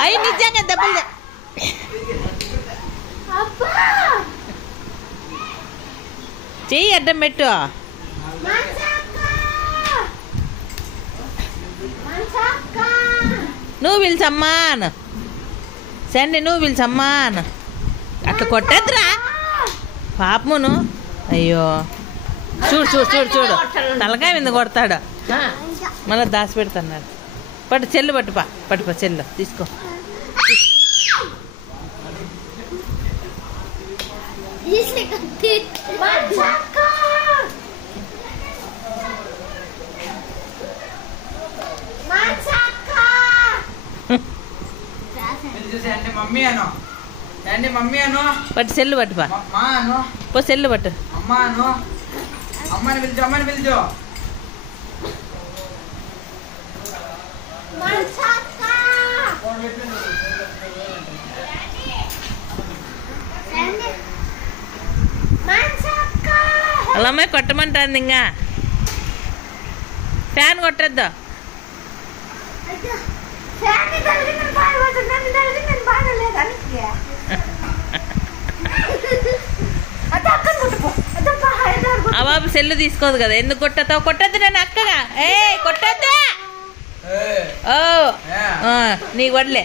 అయ్యి నిజంగా దెబ్బలు చెయ్యి అడ్డం పెట్టు. నువ్వు పిలిచమ్మా అను. సండి నువ్వు పిలిచమ్మా అను. అట్లా కొట్టద్దురా పాపమును. అయ్యో చూడు చూడు చూడు చూడు తలకాయ మీద కొడతాడు. మళ్ళీ దాచి పెడుతున్నాడు. పట్టు చెల్లు పట్టుపా పట్టుపా చెల్లు తీసుకో. పట్టు సెల్లు పట్టుపా పో సెల్లు పట్టు. అమ్మని పిలిచు అమ్మని పిలిచు. అలా అమ్మాయి కొట్టమంటుంది. ఇంకా ఫ్యాన్ కొట్టద్దు. ఆ బాబు సెల్లు తీసుకోదు కదా. ఎందుకు కొట్టతావు? కొట్టద్దు నన్ను అక్కగా. ఏ కొట్టద్దు. ఓ నీకు వడ్లే